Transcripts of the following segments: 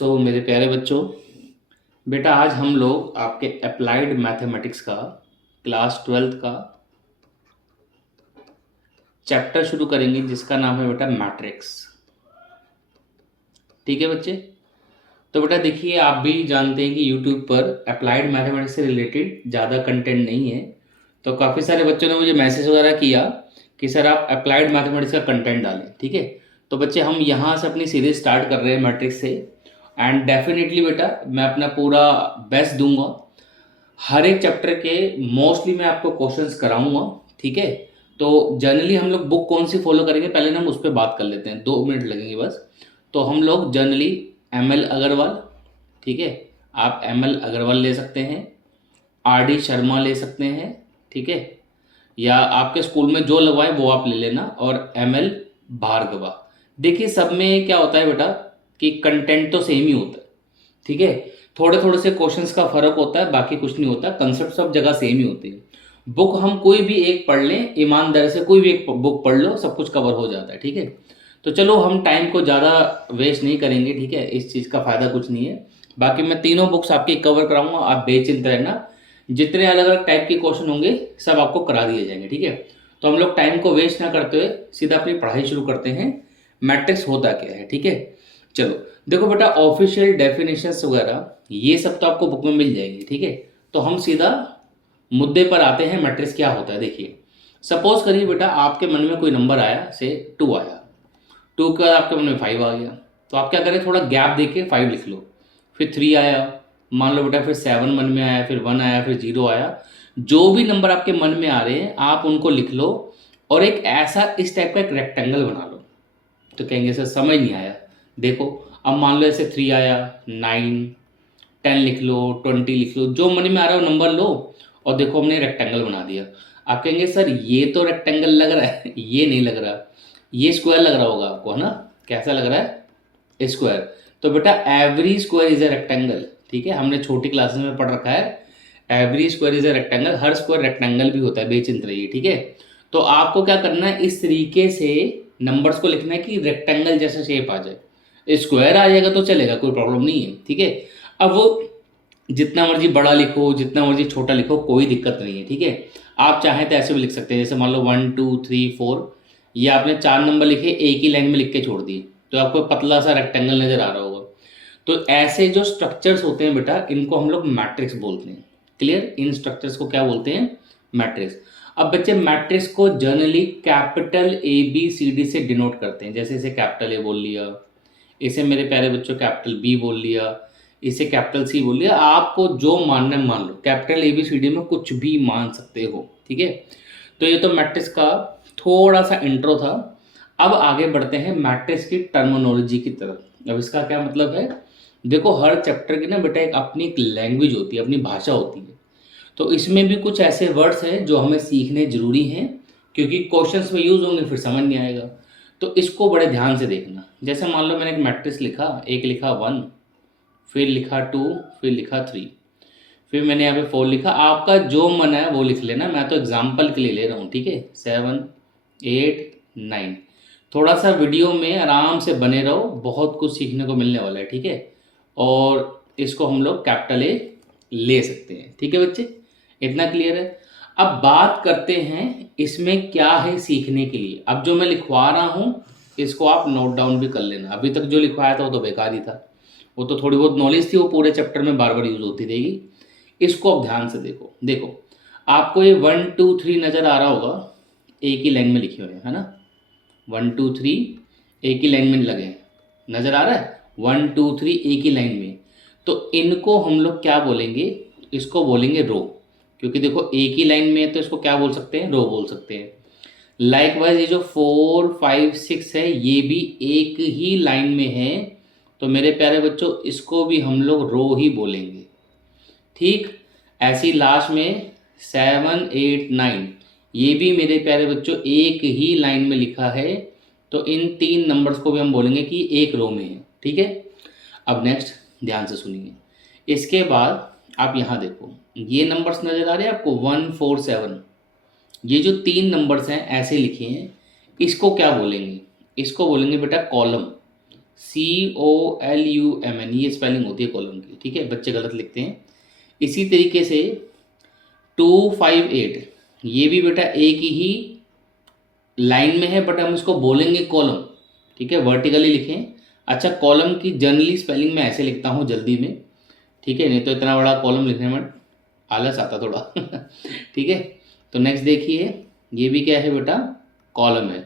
मेरे प्यारे बच्चों, बेटा आज हम लोग आपके अप्लाइड मैथमेटिक्स का क्लास 12th का चैप्टर शुरू करेंगे जिसका नाम है बेटा मैट्रिक्स। ठीक है बच्चे। तो बेटा देखिए, आप भी जानते हैं कि यूट्यूब पर अप्लाइड मैथमेटिक्स से रिलेटेड ज़्यादा कंटेंट नहीं है। तो काफ़ी सारे बच्चों ने मुझे मैसेज वगैरह किया कि सर आप अप्लाइड मैथमेटिक्स का कंटेंट डालें। ठीक है, तो बच्चे हम यहाँ से अपनी सीरीज स्टार्ट कर रहे हैं मैट्रिक्स से। एंड डेफिनेटली बेटा मैं अपना पूरा बेस्ट दूंगा। हर एक चैप्टर के मोस्टली मैं आपको क्वेश्चंस कराऊंगा। ठीक है, तो जनरली हम लोग बुक कौन सी फॉलो करेंगे, पहले ना हम उस पर बात कर लेते हैं, 2 मिनट लगेंगे बस। तो हम लोग जनरली एम एल अग्रवाल, ठीक है, आप एम एल अग्रवाल ले सकते हैं, आर डी शर्मा ले सकते हैं, ठीक है, या आपके स्कूल में जो लगवाए वो आप ले लेना, और एम एल भार्गवा। देखिए सब में क्या होता है बेटा कि कंटेंट तो सेम ही होता है। ठीक है, थोड़े थोड़े से क्वेश्चंस का फर्क होता है, बाकी कुछ नहीं होता, कंसेप्ट सब जगह सेम ही होते हैं। बुक हम कोई भी एक पढ़ लें, ईमानदारी से कोई भी एक बुक पढ़ लो, सब कुछ कवर हो जाता है। ठीक है, तो चलो हम टाइम को ज़्यादा वेस्ट नहीं करेंगे। ठीक है, इस चीज़ का फ़ायदा कुछ नहीं है। बाकी मैं तीनों बुक्स आपकी कवर कराऊंगा, आप बेचिंत रहना। जितने अलग अलग टाइप के क्वेश्चन होंगे सब आपको करा दिए जाएंगे। ठीक है, तो हम लोग टाइम को वेस्ट ना करते हुए सीधा अपनी पढ़ाई शुरू करते हैं। मैट्रिक्स होता क्या है, ठीक है। चलो देखो बेटा, ऑफिशियल डेफिनेशंस वगैरह ये सब तो आपको बुक में मिल जाएगी। ठीक है, तो हम सीधा मुद्दे पर आते हैं, मैट्रिक्स क्या होता है। देखिए सपोज करिए बेटा आपके मन में कोई नंबर आया, से 2 आया, 2 के बाद आपके मन में 5 आ गया, तो आप क्या करें, थोड़ा गैप देके 5 लिख लो। फिर 3 आया, मान लो बेटा, फिर 7 मन में आया, फिर 1 आया, फिर 0 आया। जो भी नंबर आपके मन में आ रहे हैं आप उनको लिख लो, और एक ऐसा इस टाइप का एक रेक्टेंगल बना लो। तो कहेंगे सर समझ नहीं आया। देखो अब मान लो ऐसे 3 आया, 9, 10 लिख लो, 20 लिख लो, जो मन में आ रहा है वो नंबर लो, और देखो हमने रेक्टेंगल बना दिया। आप कहेंगे सर ये तो रेक्टेंगल लग रहा है ये नहीं लग रहा, ये स्क्वायर लग रहा होगा आपको, है ना। कैसा लग रहा है, स्क्वायर। तो बेटा every square is a rectangle. ठीक है, हमने छोटी क्लासेस में पढ़ रखा है, every square is a rectangle, her square rectangle भी होता है, बेचिंत रहिए। ठीक है, तो आपको क्या करना है, इस तरीके से नंबर्स को लिखना है कि रेक्टेंगल जैसा शेप आ जाए। स्क्वायर आ जाएगा तो चलेगा, कोई प्रॉब्लम नहीं है। ठीक है, अब वो जितना मर्जी बड़ा लिखो, जितना मर्जी छोटा लिखो, कोई दिक्कत नहीं है। ठीक है, आप चाहें तो ऐसे भी लिख सकते हैं, जैसे मान लो 1 2 3 4, ये आपने 4 नंबर लिखे, एक ही लाइन में लिख के छोड़ दिए, तो आपको पतला सा रेक्टेंगल नजर आ रहा होगा। तो ऐसे जो स्ट्रक्चर्स होते हैं बेटा, इनको हम लोग मैट्रिक्स बोलते हैं। क्लियर, इन स्ट्रक्चर्स को क्या बोलते हैं, मैट्रिक्स। अब बच्चे मैट्रिक्स को generally capital A B C D से डिनोट करते हैं, जैसे इसे कैपिटल ए बोल लिया, इसे मेरे प्यारे बच्चों कैपिटल बी बोल लिया, इसे कैपिटल सी बोल लिया। आपको जो मानना है मान लो, capital A B C D में कुछ भी मान सकते हो। ठीक है, तो ये तो मैट्रिक्स का थोड़ा सा इंट्रो था। अब आगे बढ़ते हैं मैट्रिक्स की टर्मिनोलॉजी की तरफ। अब इसका क्या मतलब है, देखो हर चैप्टर की ना बेटा एक अपनी एक लैंग्वेज होती है, अपनी भाषा होती है। तो इसमें भी कुछ ऐसे वर्ड्स हैं जो हमें सीखने जरूरी हैं, क्योंकि क्वेश्चंस में यूज होंगे, फिर समझ नहीं आएगा। तो इसको बड़े ध्यान से देखना। जैसे मान लो मैंने एक मैट्रिक्स लिखा, एक लिखा 1, फिर लिखा 2, फिर लिखा 3, फिर मैंने यहाँ पे 4 लिखा। आपका जो मन है वो लिख लेना, मैं तो एग्जाम्पल के लिए ले रहा हूँ। ठीक है, 7 8 9। थोड़ा सा वीडियो में आराम से बने रहो, बहुत कुछ सीखने को मिलने वाला है। ठीक है, और इसको हम लोग कैपिटल ए ले सकते हैं। ठीक है बच्चे, इतना क्लियर है। अब बात करते हैं इसमें क्या है सीखने के लिए। अब जो मैं लिखवा रहा हूँ इसको आप नोट डाउन भी कर लेना। अभी तक जो लिखवाया था वो तो बेकार ही था, वो तो थोड़ी बहुत नॉलेज थी, वो पूरे चैप्टर में बार बार यूज होती रहेगी। इसको अब ध्यान से देखो। देखो आपको ये 1 2 3 नजर आ रहा होगा, एक ही लाइन में लिखे हुए हैं, है ना। 1 2 3 एक ही लाइन में लगे हैं, नजर आ रहा है, 1 2 3 एक ही लाइन में। तो इनको हम लोग क्या बोलेंगे, इसको बोलेंगे रो, क्योंकि देखो एक ही लाइन में है तो इसको क्या बोल सकते हैं, रो बोल सकते हैं। लाइकवाइज ये जो 4 5 6 है, ये भी एक ही लाइन में है, तो मेरे प्यारे बच्चों इसको भी हम लोग रो ही बोलेंगे। ठीक, ऐसी लास्ट में 7 8 9, ये भी मेरे प्यारे बच्चों एक ही लाइन में लिखा है, तो इन 3 नंबर्स को भी हम बोलेंगे कि एक रो में है। ठीक है, अब नेक्स्ट ध्यान से सुनिए। इसके बाद आप यहाँ देखो, ये नंबर्स नजर आ रहे हैं आपको, 1 4 7, ये जो 3 नंबर्स हैं ऐसे लिखे हैं, इसको क्या बोलेंगे, इसको बोलेंगे बेटा कॉलम। COLUMN, ये स्पेलिंग होती है कॉलम की, ठीक है, बच्चे गलत लिखते हैं। इसी तरीके से 258, ये भी बेटा एक ही लाइन में है, बट हम इसको बोलेंगे कॉलम, ठीक है, वर्टिकली लिखें। अच्छा, कॉलम की जनरली स्पेलिंग मैं ऐसे लिखता हूँ जल्दी में, ठीक है, नहीं तो इतना बड़ा कॉलम लिखने में आलस आता थोड़ा ठीक है। तो नेक्स्ट देखिए, ये भी क्या है बेटा, कॉलम है।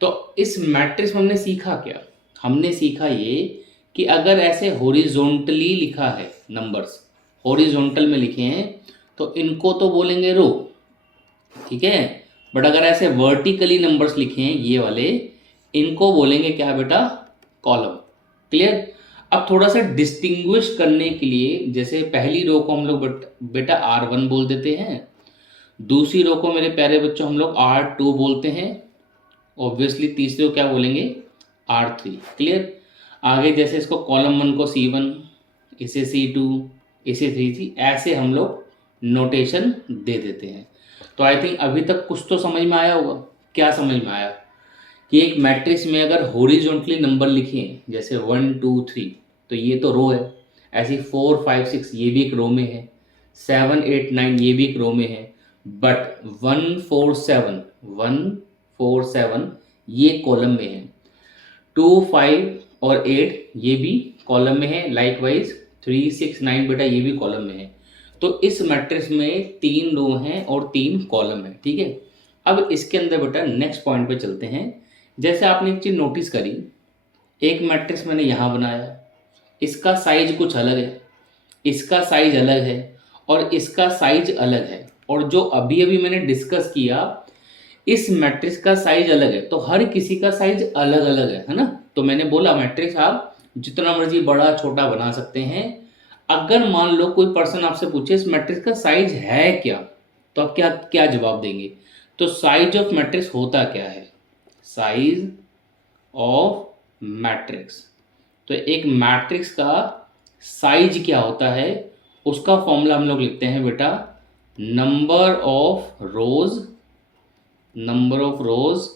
तो इस मैट्रिक्स में हमने सीखा क्या, हमने सीखा ये कि अगर ऐसे हॉरिजॉन्टली लिखा है, नंबर्स हॉरिजॉन्टल में लिखे हैं, तो इनको तो बोलेंगे रो, ठीक है, बट अगर ऐसे वर्टिकली नंबर्स लिखे हैं ये वाले, इनको बोलेंगे क्या बेटा, कॉलम। क्लियर। अब थोड़ा सा डिस्टिंग्विश करने के लिए, जैसे पहली रो को हम लोग बेटा R1 बोल देते हैं, दूसरी रो को मेरे प्यारे बच्चों हम लोग R2 बोलते हैं, ऑब्वियसली तीसरे को क्या बोलेंगे, R3। क्लियर। आगे जैसे इसको कॉलम 1 को C1, इसे C2, इसे 3, ऐसे हम लोग नोटेशन दे देते हैं। तो आई थिंक अभी तक कुछ तो समझ में आया होगा। क्या समझ में आया कि एक मैट्रिक्स में अगर हॉरिजॉन्टली नंबर लिखे हैं, जैसे 1 2 3, तो ये तो रो है, ऐसी 4 5 6 ये भी एक रो में है, 7 8 9 ये भी एक रो में है, बट 1 4 7 ये कॉलम में है, 2 5 और 8 ये भी कॉलम में है, लाइकवाइज 3 6 9 बेटा ये भी कॉलम में है। तो इस मैट्रिक्स में 3 रो हैं और 3 कॉलम है, ठीक है। अब इसके अंदर बेटा नेक्स्ट पॉइंट पे चलते हैं। जैसे आपने एक चीज़ नोटिस करी, एक मैट्रिक्स मैंने यहाँ बनाया, इसका साइज कुछ अलग है, इसका साइज अलग है, और इसका साइज अलग है, और जो अभी अभी मैंने डिस्कस किया, इस मैट्रिक्स का साइज अलग है, तो हर किसी का साइज अलग अलग है ना। तो मैंने बोला मैट्रिक्स आप जितना मर्जी बड़ा छोटा बना सकते हैं। अगर मान लो कोई पर्सन आपसे पूछे इस मैट्रिक्स का साइज है क्या, तो आप क्या क्या जवाब देंगे। तो साइज ऑफ मैट्रिक्स होता क्या है, साइज ऑफ मैट्रिक्स, तो एक मैट्रिक्स का साइज क्या होता है, उसका फॉर्मूला हम लोग लिखते हैं बेटा, number of rose, number of रोज,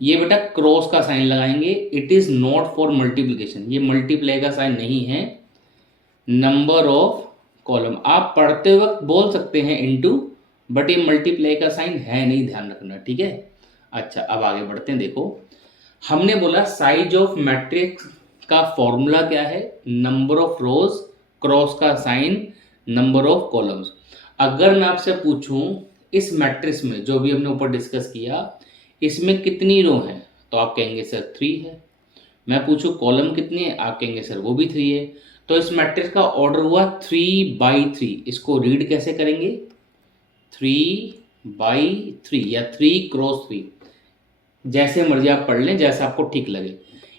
ये बेटा क्रॉस का साइन लगाएंगे, it is not for multiplication, ये मल्टीप्लाई का साइन नहीं है, नंबर ऑफ कॉलम आप पढ़ते वक्त बोल सकते हैं इनटू, बट ये मल्टीप्लाई का साइन है नहीं, ध्यान रखना, ठीक है। अच्छा, अब आगे बढ़ते हैं। देखो हमने बोला साइज ऑफ मैट्रिक्स का फॉर्मूला क्या है, नंबर ऑफ रोज, क्रॉस का साइन, नंबर ऑफ कॉलम्स। अगर मैं आपसे पूछूं इस मैट्रिक्स में जो भी हमने ऊपर डिस्कस किया, इसमें कितनी रो हैं, तो आप कहेंगे सर 3 है। मैं पूछूं कॉलम कितनी है, आप कहेंगे सर वो भी 3 है। तो इस मैट्रिक्स का ऑर्डर हुआ 3/3। इसको रीड कैसे करेंगे, 3/3 या 3×3, जैसे मर्जी आप पढ़ लें, जैसे आपको ठीक लगे।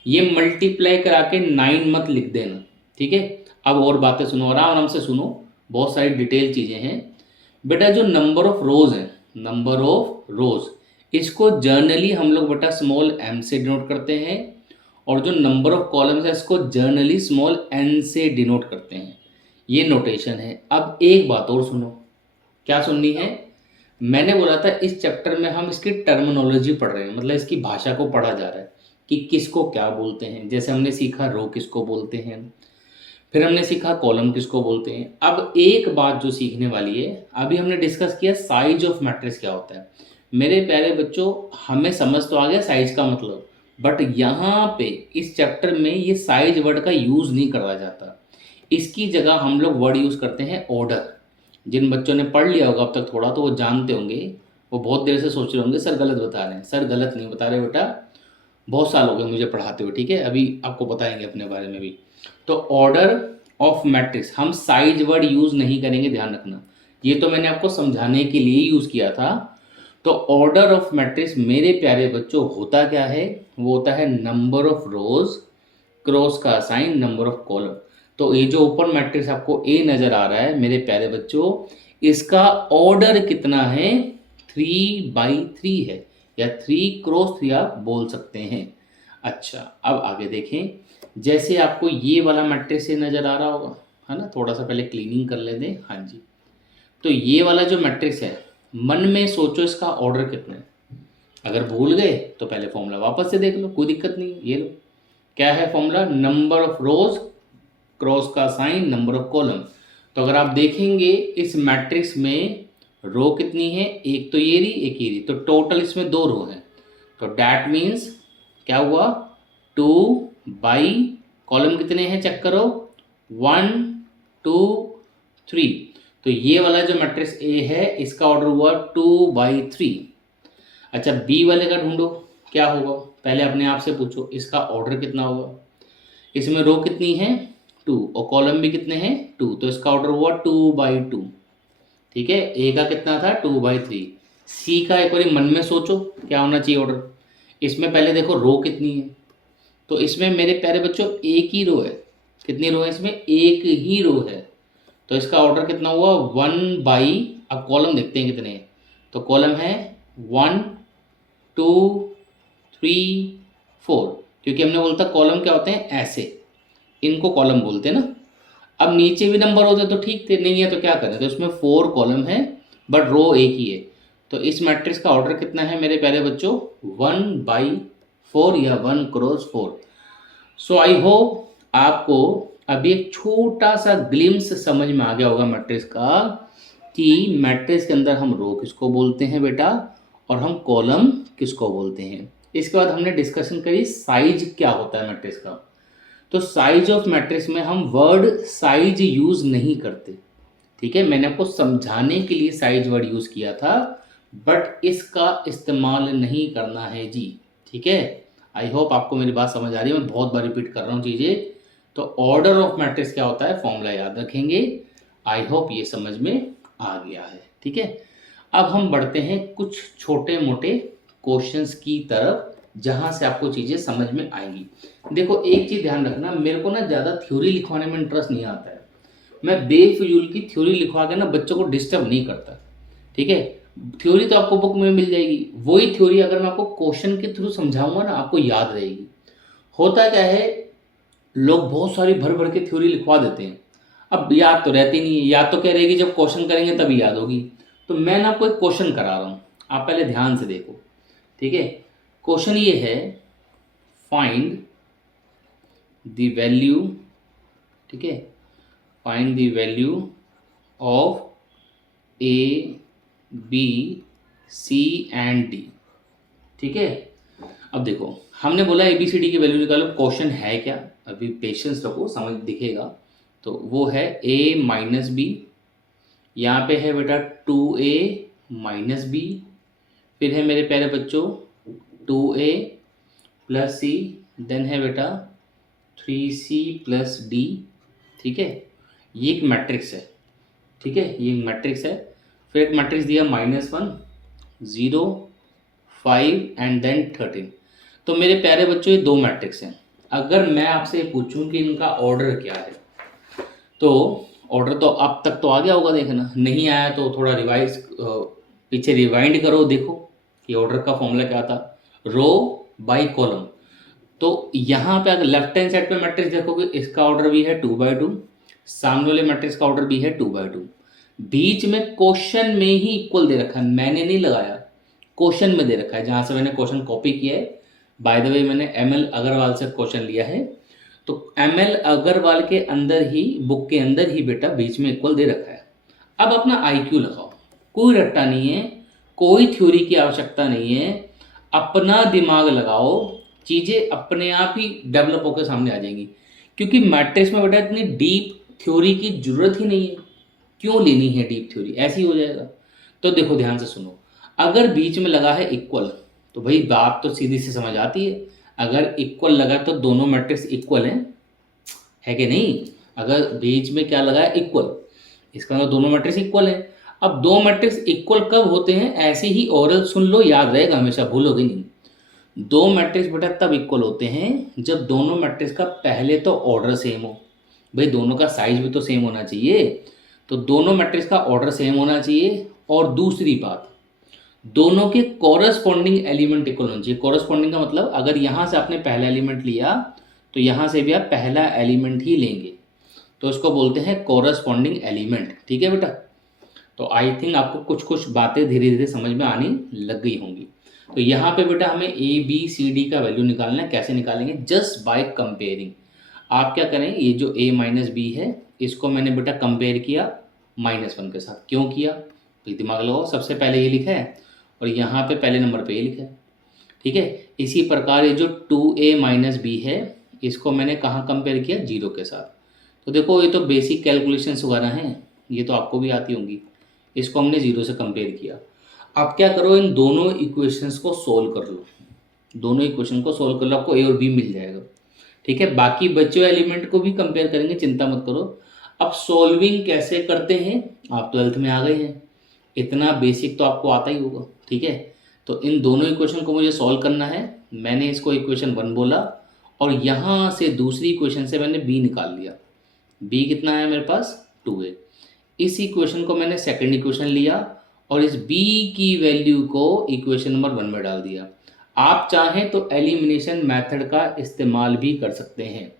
ये मल्टीप्लाई करा के 9 मत लिख देना, ठीक है। अब और बातें सुनो, आराम से सुनो, बहुत सारी डिटेल चीज़ें हैं बेटा। जो नंबर ऑफ रोज है, नंबर ऑफ रोज, इसको जर्नली हम लोग बेटा स्मॉल m से डिनोट करते हैं, और जो नंबर ऑफ कॉलम्स है इसको जर्नली स्मॉल n से डिनोट करते हैं। ये नोटेशन है। अब एक बात और सुनो, क्या सुननी है, मैंने बोला था इस चैप्टर में हम इसकी टर्मिनोलॉजी पढ़ रहे हैं, मतलब इसकी भाषा को पढ़ा जा रहा है कि किसको क्या बोलते हैं। जैसे हमने सीखा रो किसको बोलते हैं, फिर हमने सीखा कॉलम किसको बोलते हैं। अब एक बात जो सीखने वाली है, अभी हमने डिस्कस किया साइज ऑफ मैट्रिक्स क्या होता है। मेरे प्यारे बच्चों, हमें समझ तो आ गया साइज का मतलब, बट यहाँ पे इस चैप्टर में ये साइज वर्ड का यूज़ नहीं करा जाता। इसकी जगह हम लोग वर्ड यूज़ करते हैं ऑर्डर। जिन बच्चों ने पढ़ लिया होगा अब तक थोड़ा, तो वो जानते होंगे, वो बहुत देर से सोच रहे होंगे सर गलत बता रहे हैं। सर गलत नहीं बता रहे बेटा, बहुत साल हो गए मुझे पढ़ाते हुए, ठीक है, अभी आपको बताएंगे अपने बारे में भी। तो ऑर्डर ऑफ मैट्रिक्स, हम साइज वर्ड यूज़ नहीं करेंगे, ध्यान रखना। ये तो मैंने आपको समझाने के लिए यूज़ किया था। तो ऑर्डर ऑफ मैट्रिक्स मेरे प्यारे बच्चों होता क्या है, वो होता है नंबर ऑफ रोज, क्रॉस का साइन, नंबर ऑफ कॉलम। तो ये जो ऊपर मैट्रिक्स आपको ए नज़र आ रहा है मेरे प्यारे बच्चों, इसका ऑर्डर कितना है, 3/3 है, या 3×3 आप बोल सकते हैं। अच्छा, अब आगे देखें। जैसे आपको ये वाला मैट्रिक्स नज़र आ रहा होगा, है ना, थोड़ा सा पहले क्लीनिंग कर लेते हैं। हाँ जी, तो ये वाला जो मैट्रिक्स है, मन में सोचो इसका ऑर्डर कितना है। अगर भूल गए तो पहले फॉर्मूला वापस से देख लो, कोई दिक्कत नहीं है। ये लो, क्या है formula? Number of rose cross का साइन नंबर ऑफ कॉलम। तो अगर आप देखेंगे इस मैट्रिक्स में रो कितनी है? एक तो ये रही, एक ये रही, तो टोटल इसमें 2 रो हैं। तो डैट मीन्स क्या हुआ? 2 बाई कॉलम कितने हैं चेक करो, 1 2 3। तो ये वाला जो मैट्रिक्स ए है इसका ऑर्डर हुआ 2/3। अच्छा बी वाले का ढूंढो क्या होगा, पहले अपने आप से पूछो इसका ऑर्डर कितना होगा। इसमें रो कितनी है? 2 और कॉलम भी कितने हैं? 2, तो इसका ऑर्डर हुआ 2/2। ठीक है, ए का कितना था? 2/3। सी का एक बार मन में सोचो क्या होना चाहिए ऑर्डर। इसमें पहले देखो रो कितनी है, तो इसमें मेरे प्यारे बच्चों एक ही रो है। कितनी रो है इसमें? एक ही रो है। तो इसका ऑर्डर कितना हुआ? 1/। अब कॉलम देखते हैं कितने हैं, तो कॉलम है 1 2 3 4, क्योंकि हमने बोलता कॉलम क्या होते हैं ऐसे, इनको कॉलम बोलते हैं ना। अब नीचे भी नंबर होते तो ठीक थे, नहीं है तो क्या करें, तो इसमें 4 कॉलम है बट रो एक ही है। तो इस मैट्रिक्स का ऑर्डर कितना है मेरे प्यारे बच्चों? 1/4 या 1/4। सो आई होप आपको अभी एक छोटा सा ग्लिम्स समझ में आ गया होगा मैट्रिक्स का, कि मैट्रिक्स के अंदर हम रो किसको बोलते हैं बेटा और हम कॉलम किसको बोलते हैं। इसके बाद हमने डिस्कशन करी साइज क्या होता है मैट्रिक्स का। तो साइज ऑफ मैट्रिक्स में हम वर्ड साइज यूज नहीं करते। ठीक है, मैंने आपको समझाने के लिए साइज वर्ड यूज किया था, बट इसका इस्तेमाल नहीं करना है जी। ठीक है, आई होप आपको मेरी बात समझ आ रही है, मैं बहुत बार रिपीट कर रहा हूँ चीज़ें। तो ऑर्डर ऑफ मैट्रिक्स क्या होता है फॉर्मूला याद रखेंगे। आई होप ये समझ में आ गया है। ठीक है, अब हम बढ़ते हैं कुछ छोटे मोटे क्वेश्चंस की तरफ जहां से आपको चीज़ें समझ में आएंगी। देखो एक चीज़ ध्यान रखना, मेरे को ना ज़्यादा थ्योरी लिखवाने में इंटरेस्ट नहीं आता है। मैं बेफिजूल की थ्योरी लिखवा के ना बच्चों को डिस्टर्ब नहीं करता। ठीक है, थ्योरी तो आपको बुक में मिल जाएगी, वही थ्योरी अगर मैं आपको क्वेश्चन के थ्रू समझाऊंगा ना आपको याद रहेगी। होता क्या है, लोग बहुत सारी भर भर के थ्योरी लिखवा देते हैं, अब याद तो रहती नहीं है, याद तो क्या रहेगी जब क्वेश्चन करेंगे तभी याद होगी। तो मैं ना आपको एक क्वेश्चन करा रहा हूँ, आप पहले ध्यान से देखो। ठीक है, क्वेश्चन ये है, फाइंड द वैल्यू, ठीक है, find the value of A B C and D. ठीक है, अब देखो हमने बोला ए बी सी डी की वैल्यू निकालो, क्वेश्चन है क्या, अभी पेशेंस रखो समझ दिखेगा। तो वो है a माइनस बी, यहाँ पे है बेटा 2a माइनस बी, फिर है मेरे प्यारे बच्चों 2a प्लस सी, देन है बेटा 3c प्लस डी। ठीक है, ये एक मैट्रिक्स है। ठीक है, ये एक मैट्रिक्स है। फिर एक मैट्रिक्स दिया -1 0 5 एंड देन 13। तो मेरे प्यारे बच्चों ये 2 मैट्रिक्स हैं। अगर मैं आपसे पूछूं कि इनका ऑर्डर क्या है, तो ऑर्डर तो अब तक तो आ गया होगा, देखना नहीं आया तो थोड़ा रिवाइज पीछे रिवाइंड करो, देखो कि ऑर्डर का फॉर्मूला क्या था, रो बाई कॉलम। तो यहाँ पे अगर लेफ्ट हैंड साइड पे मैट्रिक्स देखोगे इसका ऑर्डर भी है 2/2, सामने वाले मैट्रिक्स का ऑर्डर भी है 2/2। बीच में क्वेश्चन में ही इक्वल दे रखा है, मैंने नहीं लगाया, क्वेश्चन में दे रखा है, जहाँ से मैंने क्वेश्चन कॉपी किया है। बाय द वे मैंने ML अग्रवाल से क्वेश्चन लिया है, तो ML अग्रवाल के अंदर ही, बुक के अंदर ही बेटा बीच में इक्वल दे रखा है। अब अपना IQ लगाओ, कोई रट्टा नहीं है, कोई थ्योरी की आवश्यकता नहीं है, अपना दिमाग लगाओ, चीज़ें अपने आप ही डेवलप होकर सामने आ जाएंगी। क्योंकि मैट्रिक्स में बेटा इतनी डीप थ्योरी की जरूरत ही नहीं है, क्यों लेनी है डीप थ्योरी, ऐसे ही हो जाएगा। तो देखो ध्यान से सुनो, अगर बीच में लगा है इक्वल, तो भाई बात तो सीधी सी समझ आती है, अगर इक्वल लगा तो दोनों मैट्रिक्स इक्वल हैं, है कि नहीं। अगर बीच में क्या लगा है इक्वल, इसका मतलब दोनों मैट्रिक्स इक्वल हैं। अब 2 मैट्रिक्स इक्वल कब होते हैं, ऐसे ही ओरल सुन लो, याद रहेगा हमेशा, भूलोगे नहीं। 2 मैट्रिक्स बेटा तब इक्वल होते हैं जब दोनों मैट्रिक्स का पहले तो ऑर्डर सेम हो, भाई दोनों का साइज भी तो सेम होना चाहिए, तो दोनों मैट्रिक्स का ऑर्डर सेम होना चाहिए। और दूसरी बात, दोनों के कॉरस्पॉन्डिंग एलिमेंट इक्वल होना चाहिए। कॉरस्पॉन्डिंग का मतलब अगर यहाँ से आपने पहला एलिमेंट लिया तो यहाँ से भी आप पहला एलिमेंट ही लेंगे, तो इसको बोलते हैं कॉरस्पॉन्डिंग एलिमेंट। ठीक है बेटा, तो आई थिंक आपको कुछ कुछ बातें धीरे धीरे समझ में आनी लग गई होंगी। तो यहाँ पे बेटा हमें ए बी सी डी का वैल्यू निकालना है। कैसे निकालेंगे? Just by comparing. आप क्या करें, ये जो a माइनस बी है इसको मैंने बेटा कंपेयर किया -1 के साथ। क्यों किया? तो दिमाग लगाओ, सबसे पहले ये लिखा है और यहाँ पे पहले नंबर पे ये लिखा है, ठीक है। इसी प्रकार ये जो 2a माइनस बी है इसको मैंने कहाँ कंपेयर किया? 0 के साथ। तो देखो ये तो बेसिक कैलकुलेशंस वगैरह हैं, ये तो आपको भी आती होंगी। इसको हमने 0 से कंपेयर किया। अब क्या करो, इन दोनों इक्वेशंस को सोल्व कर लो। दोनों इक्वेशन को सोल्व कर लो, आपको ए और बी मिल जाएगा, ठीक है। बाकी बचे हुए एलिमेंट को भी कंपेयर करेंगे, चिंता मत करो। अब सोल्विंग कैसे करते हैं, आप 12th में आ गए हैं, इतना बेसिक तो आपको आता ही होगा, ठीक है। तो इन दोनों इक्वेशन को मुझे सॉल्व करना है। मैंने इसको इक्वेशन 1 बोला और यहाँ से दूसरी इक्वेशन से मैंने बी निकाल लिया। बी कितना है मेरे पास? 2a। इस इक्वेशन को मैंने सेकंड इक्वेशन लिया और इस b की वैल्यू को इक्वेशन नंबर 1 में डाल दिया। आप चाहें तो एलिमिनेशन मेथड का इस्तेमाल भी कर सकते हैं।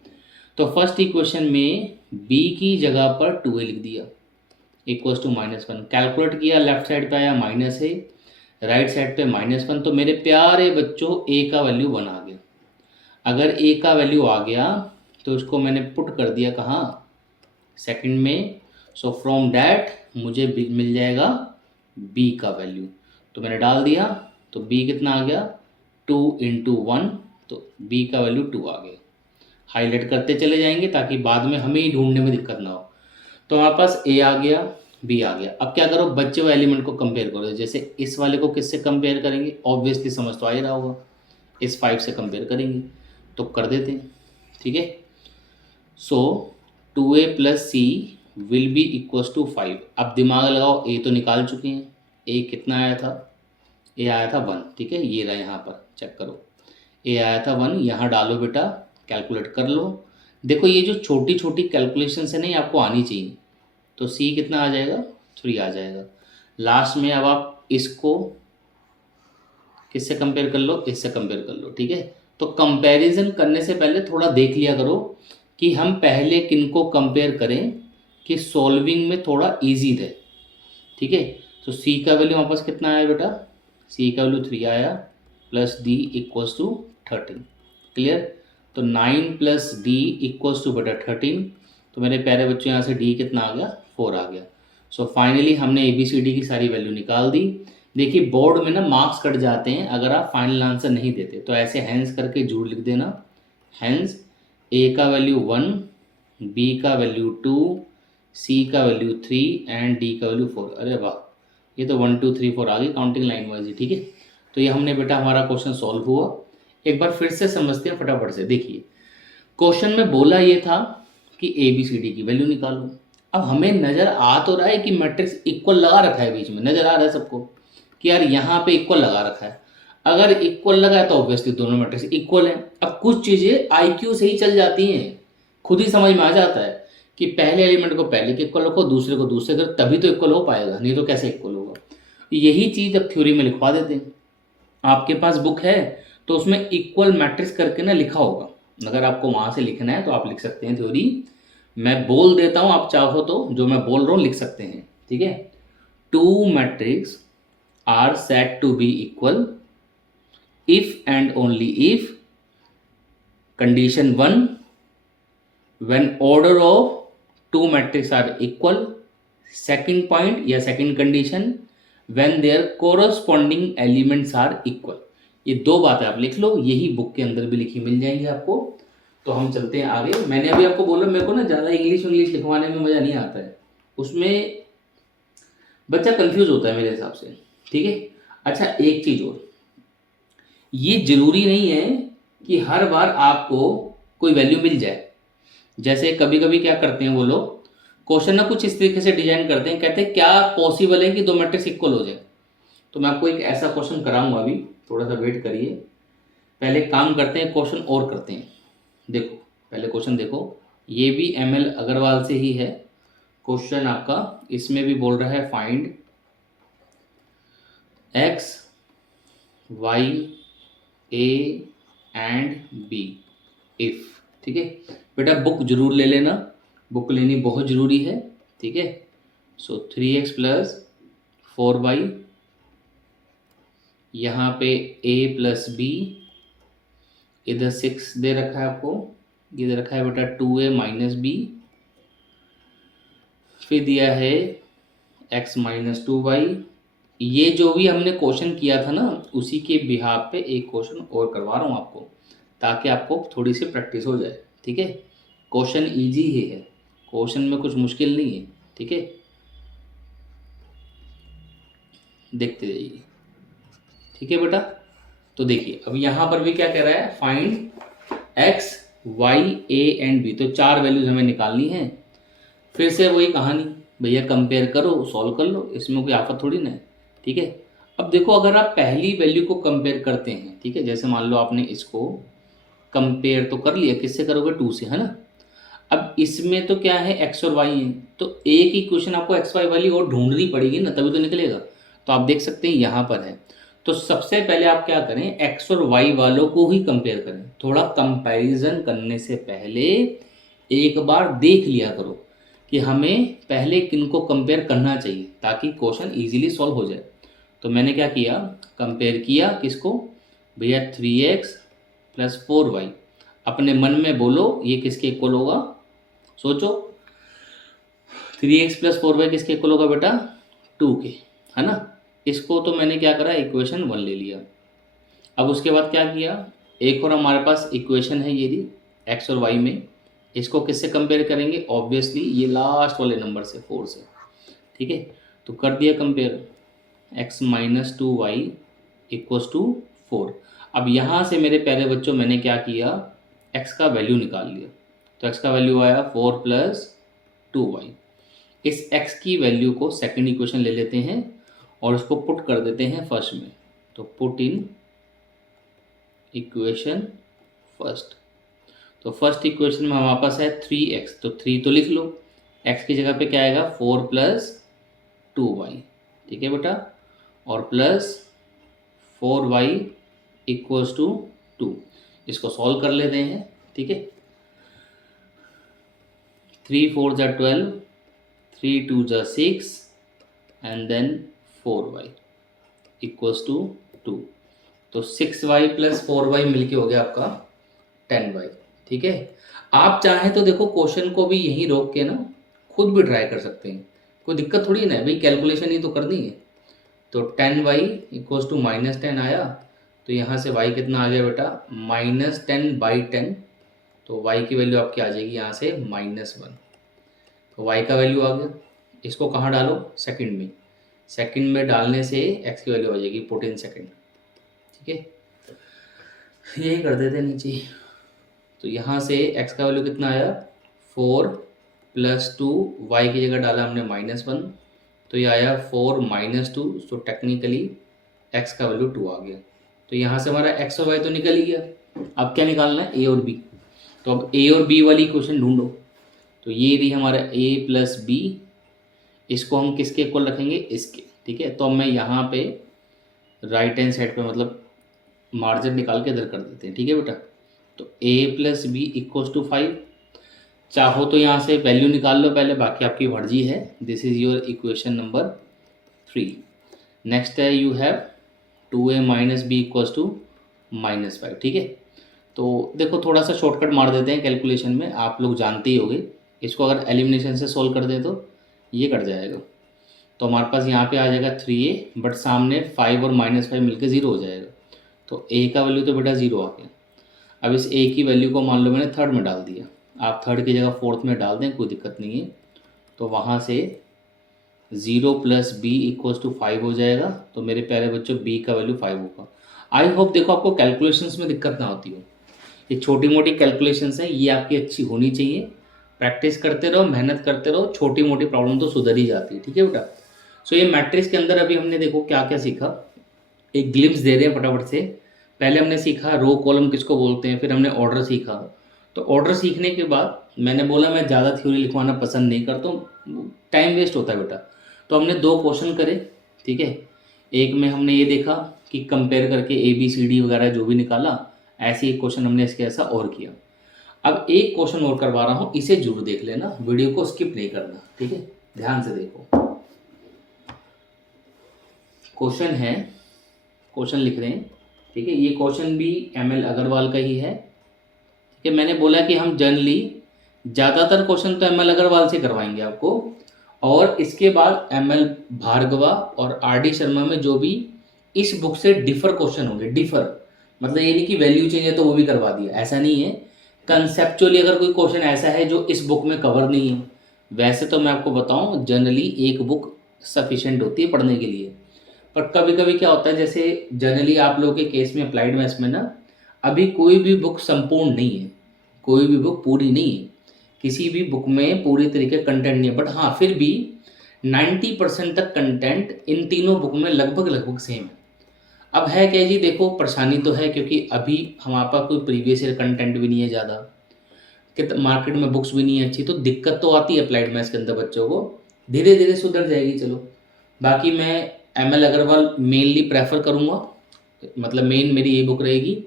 तो फर्स्ट इक्वेशन में b की जगह पर 2a लिख दिया इक्वल्स टू -1। कैलकुलेट किया, लेफ्ट साइड पे आया माइनस है, राइट साइड पे -1। तो मेरे प्यारे बच्चों a का वैल्यू 1 आ गया। अगर a का वैल्यू आ गया तो इसको मैंने पुट कर दिया कहाँ? सेकंड में। सो फ्रॉम डैट मुझे मिल जाएगा b का वैल्यू। तो मैंने डाल दिया, तो b कितना आ गया? 2 × 1, तो b का वैल्यू 2 आ गया। हाईलाइट करते चले जाएंगे ताकि बाद में हमें ही ढूंढने में दिक्कत ना हो। तो हमारे पास a आ गया, b आ गया। अब क्या करो, बच्चे हुए एलिमेंट को कंपेयर करो। जैसे इस वाले को किससे कंपेयर करेंगे? ऑब्वियसली समझ तो आ ही रहा होगा, इस 5 से कंपेयर करेंगे। तो कर देते हैं, ठीक है। So 2a + c will be equals to 5। अब दिमाग लगाओ, a तो निकाल चुके हैं। a कितना आया था? a आया था 1, ठीक है। ये रहा, यहाँ पर चेक करो, a आया था 1। यहाँ डालो बेटा, कैलकुलेट कर लो। देखो ये जो छोटी छोटी कैलकुलेशन है नहीं, आपको आनी चाहिए। तो c कितना आ जाएगा? 3 आ जाएगा। लास्ट में अब आप इसको किससे कंपेयर कर लो? इससे कंपेयर कर लो, ठीक है। तो कंपैरिजन करने से पहले थोड़ा देख लिया करो कि हम पहले किन को कंपेयर करें कि सॉल्विंग में थोड़ा इजी रहे, ठीक है। तो c का वैल्यू हमारे पास कितना आया बेटा? c का वैल्यू 3 आया, plus d equals to 13। Clear? तो 9 + d इक्वल्स टू बेटा 13। तो मेरे प्यारे बच्चों यहाँ से d कितना आ गया? 4 आ गया। सो फाइनली हमने ABCD की सारी वैल्यू निकाल दी। देखिए बोर्ड में ना मार्क्स कट जाते हैं अगर आप फाइनल आंसर नहीं देते, तो ऐसे हैंस करके जरूर लिख देना। हैंस a का वैल्यू 1, b का वैल्यू 2, c का वैल्यू 3 एंड d का वैल्यू 4। अरे वाह, ये तो 1 2 3 4 आ गई काउंटिंग लाइन वाइज, ठीक है। तो ये हमने बेटा हमारा क्वेश्चन सॉल्व हुआ। एक बार फिर से समझते हैं फटाफट से। देखिए क्वेश्चन में बोला ये था कि ABCD की वैल्यू निकालो। अब हमें नज़र आ तो रहा है कि मैट्रिक्स इक्वल लगा रखा है, बीच में नज़र आ रहा है सबको कि यार यहाँ पे इक्वल लगा रखा है। अगर इक्वल लगा है तो ऑब्वियसली दोनों मैट्रिक्स इक्वल हैं। अब कुछ चीज़ें IQ से ही चल जाती हैं, खुद ही समझ में आ जाता है कि पहले एलिमेंट को पहले के इक्वल रखो, दूसरे को दूसरे करो, तभी तो इक्वल हो पाएगा, नहीं तो कैसे इक्वल होगा। यही चीज़ अब थ्योरी में लिखवा देते हैं। आपके पास बुक है तो उसमें इक्वल मैट्रिक्स करके ना लिखा होगा, अगर आपको वहाँ से लिखना है तो आप लिख सकते हैं थ्योरी। मैं बोल देता हूँ, आप चाहो तो जो मैं बोल रहा हूँ लिख सकते हैं, ठीक है। 2 matrix are set to be equal if and only if condition 1 when order of 2 matrices are equal, second point या second condition when their corresponding elements are equal। ये 2 बातें आप लिख लो, यही बुक के अंदर भी लिखी मिल जाएंगी आपको। तो हम चलते हैं आगे। मैंने अभी आपको बोला मेरे को ना ज़्यादा इंग्लिश लिखवाने में मज़ा नहीं आता है, उसमें बच्चा कंफ्यूज होता है मेरे हिसाब से, ठीक है। अच्छा एक चीज़ और, ये जरूरी नहीं है कि हर बार आपको कोई वैल्यू मिल जाए। जैसे कभी कभी क्या करते हैं वो लोग, क्वेश्चन ना कुछ इस तरीके से डिजाइन करते हैं, कहते हैं क्या पॉसिबल है कि 2 मैट्रिक्स इक्वल हो जाए। तो मैं आपको एक ऐसा क्वेश्चन कराऊंगा, अभी थोड़ा सा वेट करिए। पहले काम करते हैं, क्वेश्चन और करते हैं। देखो पहले क्वेश्चन देखो, ये भी ML अग्रवाल से ही है क्वेश्चन आपका। इसमें भी बोल रहा है find x y A and B if, ठीक है। बेटा बुक जरूर ले लेना, बुक लेनी बहुत ज़रूरी है, ठीक है। सो 3x + 4y यहाँ पे a प्लस बी, इधर 6 दे रखा है आपको, ये दे रखा है बेटा 2a माइनस बी, फिर दिया है x माइनस 2y। ये जो भी हमने क्वेश्चन किया था ना, उसी के बिहाफ पे एक क्वेश्चन और करवा रहा हूँ आपको, ताकि आपको थोड़ी सी प्रैक्टिस हो जाए। ठीक है, क्वेश्चन इजी ही है, क्वेश्चन में कुछ मुश्किल नहीं है। ठीक है, देखते जाइए। ठीक है बेटा, तो देखिए अब यहाँ पर भी क्या कह रहा है, find x y a and b। तो 4 वैल्यूज हमें निकालनी है। फिर से वही कहानी, भैया कंपेयर करो, सॉल्व कर लो, इसमें कोई आफत थोड़ी ना है। ठीक है, अब देखो अगर आप पहली वैल्यू को कंपेयर करते हैं, ठीक है, जैसे मान लो आपने इसको कंपेयर तो कर लिया, किससे करोगे, 2 से, है ना। अब इसमें तो क्या है, एक्स और वाई है, तो एक इक्वेशन आपको एक्स वाई वाली और ढूंढनी पड़ेगी ना, तभी तो निकलेगा। तो आप देख सकते हैं यहाँ पर है। तो सबसे पहले आप क्या करें, एक्स और वाई वालों को ही कंपेयर करें। थोड़ा कंपैरिजन करने से पहले एक बार देख लिया करो कि हमें पहले किनको कंपेयर करना चाहिए, ताकि क्वेश्चन इजीली सॉल्व हो जाए। तो मैंने क्या किया, कंपेयर किया किसको, भैया 3x प्लस 4y। अपने मन में बोलो ये किसके इक्वल होगा, सोचो। 3x प्लस 4y किसके इक्वल होगा बेटा, 2 के, है ना। इसको तो मैंने क्या करा, इक्वेशन 1 ले लिया। अब उसके बाद क्या किया, एक और हमारे पास इक्वेशन है ये दी x और y में, इसको किससे कंपेयर करेंगे, ऑब्वियसली ये लास्ट वाले नंबर से, 4 से। ठीक है, तो कर दिया compare, x minus 2y equals to 4। अब यहाँ से मेरे प्यारे बच्चों मैंने क्या किया, x का वैल्यू निकाल लिया। तो x का वैल्यू आया 4 प्लस 2y। इस x की वैल्यू को सेकंड इक्वेशन ले लेते हैं और उसको पुट कर देते हैं फर्स्ट में। तो पुट इन इक्वेशन फर्स्ट। तो फर्स्ट इक्वेशन में हमारे पास है 3x, तो 3 तो लिख लो, x की जगह पे क्या आएगा 4 प्लस 2y। ठीक है बेटा, और प्लस 4y इक्वल्स टू 2। इसको सॉल्व कर लेते हैं। ठीक है, 3 4 जा 12, 3 2 जा 6 and then 4y equals to 2। तो 6y प्लस 4y मिलके हो गया आपका 10y। ठीक है, आप चाहें तो देखो क्वेश्चन को भी यहीं रोक के ना खुद भी ट्राई कर सकते हैं, कोई दिक्कत थोड़ी ना है भाई, कैलकुलेशन ही तो करनी है। तो 10y इक्वल्स टू माइनस 10 आया, तो यहाँ से y कितना आ गया बेटा, माइनस 10/10। तो y की वैल्यू आपकी आ जाएगी यहाँ से -1। तो y का वैल्यू आ गया, इसको कहाँ डालो, सेकंड में। सेकंड में डालने से x की वैल्यू आ जाएगी 14 सेकंड। ठीक है, यही कर देते नीचे। तो यहाँ से x का वैल्यू कितना आया, 4 प्लस 2, y की जगह डाला हमने -1, तो ये आया 4 माइनस 2। सो टेक्निकली x का वैल्यू 2 आ गया। तो यहाँ से हमारा x और y तो निकल ही गया। अब क्या निकालना है, a और b। तो अब a और b वाली इक्वेशन ढूंढो। तो ये रही हमारा a प्लस बी, इसको हम किसके इक्वल रखेंगे, इसके। ठीक है, तो अब मैं यहाँ पे राइट हैंड साइड पे मतलब मार्जिन निकाल के इधर कर देते हैं। ठीक है बेटा, तो a plus B equals to 5। चाहो तो यहाँ से वैल्यू निकाल लो पहले, बाकी आपकी मर्जी है। This is your equation number 3। Next है you have 2a minus b equals to -5। ठीक है, तो देखो थोड़ा सा शॉर्टकट मार देते हैं कैलकुलेशन में, आप लोग जानते ही होंगे। इसको अगर एलिमिनेशन से सोल्व कर दें तो ये कट जाएगा। तो हमारे पास यहाँ पे आ जाएगा 3a, बट सामने 5 और -5 मिलकर 0 हो जाएगा। तो a का वैल्यू तो बेटा 0 आ गया। अब इस a की वैल्यू को मान लो मैंने थर्ड में डाल दिया, आप थर्ड की जगह फोर्थ में डाल दें, कोई दिक्कत नहीं है। तो वहाँ से 0 प्लस बी इक्वल्स टू 5 हो जाएगा। तो मेरे प्यारे बच्चों b का वैल्यू 5 होगा। आई होप देखो आपको कैलकुलेशंस में दिक्कत ना होती हो। ये छोटी मोटी कैलकुलेशंस हैं, ये आपकी अच्छी होनी चाहिए। प्रैक्टिस करते रहो, मेहनत करते रहो, छोटी मोटी प्रॉब्लम तो सुधर ही जाती है। ठीक है बेटा, सो ये मैट्रिक्स के अंदर अभी हमने देखो क्या क्या सीखा, एक ग्लिम्स दे रहे हैं फटाफट से। पहले हमने सीखा रो कॉलम किसको बोलते हैं, फिर हमने ऑर्डर सीखा। तो ऑर्डर सीखने के बाद मैंने बोला मैं ज़्यादा थ्योरी लिखवाना पसंद नहीं करता हूँ, टाइम वेस्ट होता है बेटा। तो हमने 2 क्वेश्चन करे। ठीक है, एक में हमने ये देखा कि कंपेयर करके ABCD वगैरह जो भी निकाला, ऐसे एक क्वेश्चन हमने इसके ऐसा और किया। अब एक क्वेश्चन और करवा रहा हूँ, इसे जरूर देख लेना, वीडियो को स्किप नहीं करना। ठीक है, ध्यान से देखो। क्वेश्चन है, क्वेश्चन लिख रहे हैं, ठीक है। ये क्वेश्चन भी ML अग्रवाल का ही है, ठीक है। मैंने बोला कि हम जनरली ज़्यादातर क्वेश्चन तो ML अग्रवाल से करवाएंगे आपको, और इसके बाद ML भार्गवा और RD शर्मा में जो भी इस बुक से डिफर क्वेश्चन होंगे, डिफर मतलब ये नहीं कि वैल्यू चेंज है तो वो भी करवा दिया, ऐसा नहीं है। कंसेप्चुअली अगर कोई क्वेश्चन ऐसा है जो इस बुक में कवर नहीं है, वैसे तो मैं आपको बताऊं जनरली एक बुक सफिशिएंट होती है पढ़ने के लिए। पर कभी कभी क्या होता है, जैसे जनरली आप लोगों के केस में अप्लाइड मैथ्स में ना, अभी कोई भी बुक संपूर्ण नहीं है, कोई भी बुक पूरी नहीं है, किसी भी बुक में पूरी तरीके कंटेंट नहीं है। बट हाँ, फिर भी 90% तक कंटेंट इन तीनों बुक में लगभग लगभग सेम है। अब है क्या जी, देखो परेशानी तो है क्योंकि अभी हमारे पास कोई प्रीवियस ईयर कंटेंट भी नहीं है ज़्यादा, कि मार्केट में बुक्स भी नहीं है अच्छी, तो दिक्कत तो आती है अप्लाइड मैथ्स के अंदर बच्चों को। धीरे धीरे सुधर जाएगी, चलो। बाकी मैं ML अग्रवाल मेनली प्रेफर करूँगा, मतलब मेन मेरी ये बुक रहेगी।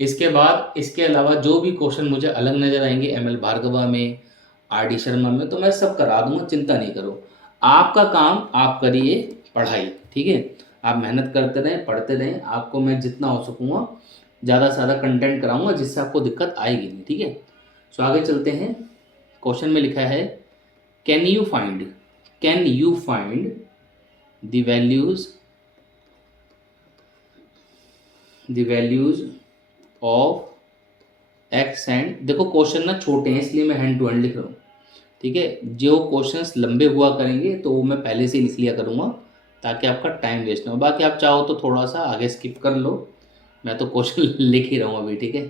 इसके बाद इसके अलावा जो भी क्वेश्चन मुझे अलग नज़र आएंगे ML भार्गवा में, RD शर्मा में, तो मैं सब करा दूंगा, चिंता नहीं करो। आपका काम आप करिए पढ़ाई, ठीक है। आप मेहनत करते रहें, पढ़ते रहें, आपको मैं जितना हो सकूँगा ज़्यादा से ज़्यादा कंटेंट कराऊंगा जिससे आपको दिक्कत आएगी नहीं, ठीक है। सो आगे चलते हैं। क्वेश्चन में लिखा है can you find the values of X and, देखो क्वेश्चन ना छोटे हैं इसलिए मैं हैंड टू हैंड लिख रहा हूँ, ठीक है। जो क्वेश्चंस लंबे हुआ करेंगे तो वो मैं पहले से लिख लिया करूँगा ताकि आपका टाइम वेस्ट ना हो। बाकी आप चाहो तो थोड़ा सा आगे स्किप कर लो, मैं तो क्वेश्चन लिख ही रहा हूँ अभी, ठीक है।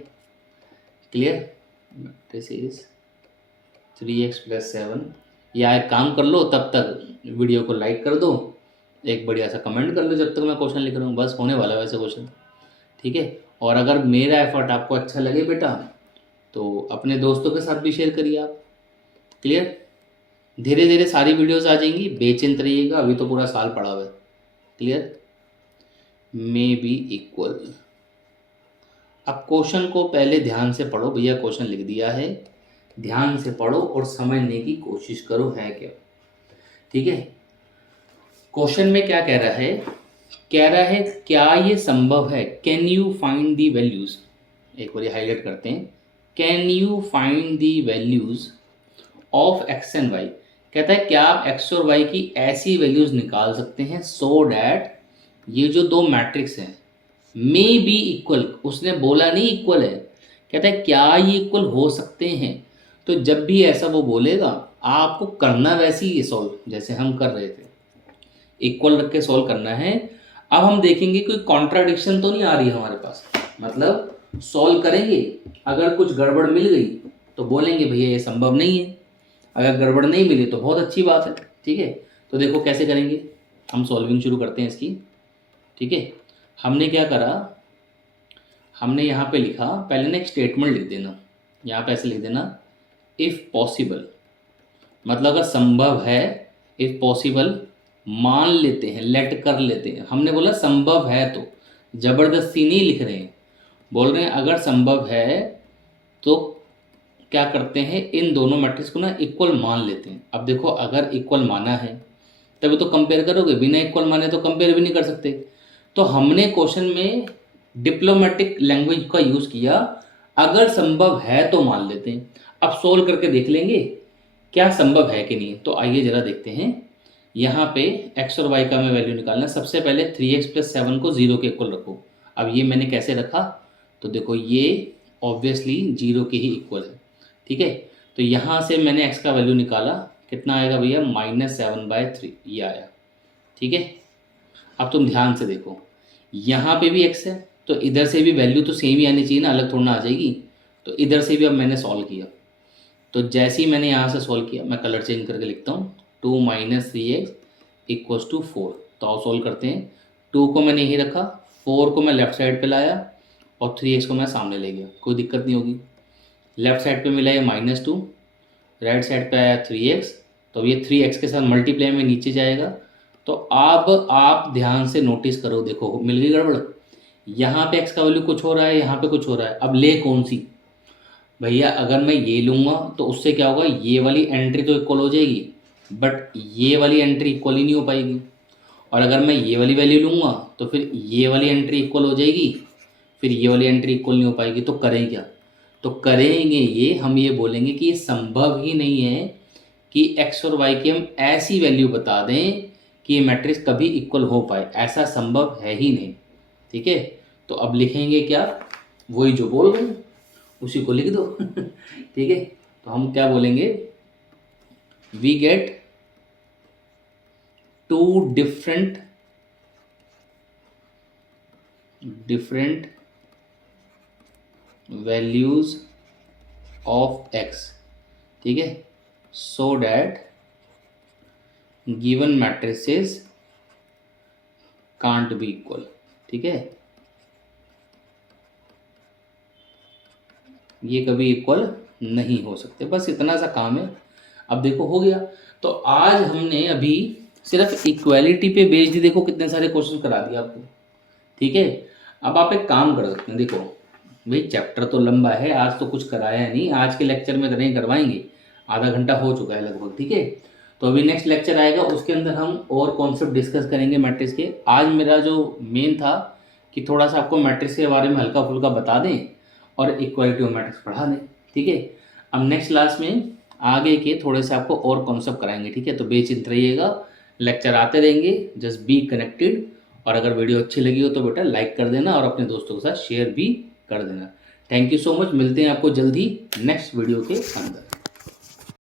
Clear, this is 3x + 7। या एक काम कर लो, तब तक वीडियो को लाइक कर दो, एक बढ़िया सा कमेंट कर लो जब तक मैं क्वेश्चन लिख रहा हूँ, बस होने वाला है वैसे क्वेश्चन, ठीक है। और अगर मेरा एफर्ट आपको अच्छा लगे बेटा तो अपने दोस्तों के साथ भी शेयर करिए आप। क्लियर, धीरे धीरे सारी वीडियोस आ जाएंगी, बेचिंत रहिएगा, अभी तो पूरा साल पड़ा हुआ है। Clear, may be equal. अब क्वेश्चन को पहले ध्यान से पढ़ो, भैया क्वेश्चन लिख दिया है, ध्यान से पढ़ो और समझने की कोशिश करो है क्या, ठीक है। क्वेश्चन में क्या कह रहा है क्या ये संभव है, can you find the values, एक बार हाईलाइट करते हैं, can you find the values of X and Y. कहता है क्या आप एक्स और वाई की ऐसी वैल्यूज निकाल सकते हैं सो डैट ये जो दो मैट्रिक्स हैं मे बी इक्वल, उसने बोला नहीं इक्वल है, कहता है क्या ये इक्वल हो सकते हैं। तो जब भी ऐसा वो बोलेगा आपको करना वैसे ही सॉल्व जैसे हम कर रहे थे, इक्वल रख के सॉल्व करना है। अब हम देखेंगे कोई कॉन्ट्राडिक्शन तो नहीं आ रही हमारे पास, मतलब सॉल्व करेंगे, अगर कुछ गड़बड़ मिल गई तो बोलेंगे भैया ये संभव नहीं है, अगर गड़बड़ नहीं मिली तो बहुत अच्छी बात है, ठीक है। तो देखो कैसे करेंगे, हम सॉल्विंग शुरू करते हैं इसकी, ठीक है। हमने क्या करा, हमने यहाँ पे लिखा, पहले ना एक स्टेटमेंट लिख देना, यहाँ पे ऐसे लिख देना इफ़ पॉसिबल, मतलब अगर संभव है, इफ़ पॉसिबल मान लेते हैं, लेट कर लेते हैं। हमने बोला संभव है तो ज़बरदस्ती नहीं लिख रहे हैं, बोल रहे हैं अगर संभव है तो क्या करते हैं, इन दोनों मैट्रिक्स को ना इक्वल मान लेते हैं। अब देखो अगर इक्वल माना है तभी तो कंपेयर करोगे, बिना इक्वल माने तो कंपेयर भी नहीं कर सकते। तो हमने क्वेश्चन में डिप्लोमेटिक लैंग्वेज का यूज़ किया, अगर संभव है तो मान लेते हैं। अब सोल्व करके देख लेंगे क्या संभव है कि नहीं। तो आइए जरा देखते हैं, यहाँ पे x और y का मैं वैल्यू निकालना है। सबसे पहले 3x + 7 को 0 के इक्वल रखो। अब ये मैंने कैसे रखा, तो देखो ये ऑब्वियसली 0 के ही इक्वल है, ठीक है। तो यहाँ से मैंने x का वैल्यू निकाला, कितना आएगा भैया, -7/3 ये आया, ठीक है। अब तुम ध्यान से देखो, यहाँ पे भी x है तो इधर से भी वैल्यू तो सेम ही आनी चाहिए ना, अलग थोड़ा ना आ जाएगी। तो इधर से भी अब मैंने सॉल्व किया, तो जैसे ही मैंने यहाँ से सॉल्व किया, मैं कलर चेंज करके लिखता हूँ, 2 - 3x = 4। तो आओ सॉल्व करते हैं। 2 को मैंने यही रखा, 4 को मैं लेफ्ट साइड पे लाया और 3x को मैं सामने ले गया, कोई दिक्कत नहीं होगी। लेफ्ट साइड पे मिला ये -2, राइट साइड पे आया 3x, तो ये 3x के साथ मल्टीप्लाई में नीचे जाएगा। तो अब आप ध्यान से नोटिस करो, देखो मिल गई गड़बड़, यहाँ पे x का वैल्यू कुछ हो रहा है, यहाँ पे कुछ हो रहा है। अब ले कौन सी भैया, अगर मैं ये लूँगा तो उससे क्या होगा, ये वाली एंट्री तो इक्वल हो जाएगी, बट ये वाली एंट्री इक्वल ही नहीं हो पाएगी। और अगर मैं ये वाली वैल्यू लूँगा तो फिर ये वाली एंट्री इक्वल हो जाएगी, फिर ये वाली एंट्री इक्वल नहीं हो पाएगी, तो करें क्या? तो करेंगे ये, हम ये बोलेंगे कि ये संभव ही नहीं है कि x और y की हम ऐसी वैल्यू बता दें कि ये मैट्रिक्स कभी इक्वल हो पाए, ऐसा संभव है ही नहीं। ठीक है, तो अब लिखेंगे क्या? वही जो बोल रहे हैं उसी को लिख दो। ठीक है, तो हम क्या बोलेंगे? We get two different values of x, ठीक है, so that given matrices can't be equal. ठीक है, ये कभी इक्वल नहीं हो सकते, बस इतना सा काम है। अब देखो हो गया। तो आज हमने अभी सिर्फ इक्वालिटी पे बेस्ड ही देखो कितने सारे क्वेश्चन करा दिए आपको। ठीक है, अब आप एक काम कर सकते हैं, देखो भाई चैप्टर तो लंबा है, आज तो कुछ कराया नहीं, आज के लेक्चर में इतना ही करवाएंगे, आधा घंटा हो चुका है लगभग। ठीक है, तो अभी नेक्स्ट लेक्चर आएगा, उसके अंदर हम और कॉन्सेप्ट डिस्कस करेंगे मैट्रिक्स के। आज मेरा जो मेन था कि थोड़ा सा आपको मैट्रिक्स के बारे में हल्का फुल्का बता दें और इक्वालिटी ऑफ मैट्रिक्स पढ़ा दें। ठीक है, अब नेक्स्ट क्लास में आगे के थोड़े से आपको और कॉन्सेप्ट कराएंगे। ठीक है, तो बेचिंत रहिएगा, लेक्चर आते रहेंगे, जस्ट बी कनेक्टेड। और अगर वीडियो अच्छी लगी हो तो बेटा लाइक कर देना और अपने दोस्तों के साथ शेयर भी कर देना। थैंक यू सो मच, मिलते हैं आपको जल्दी नेक्स्ट वीडियो के अंदर।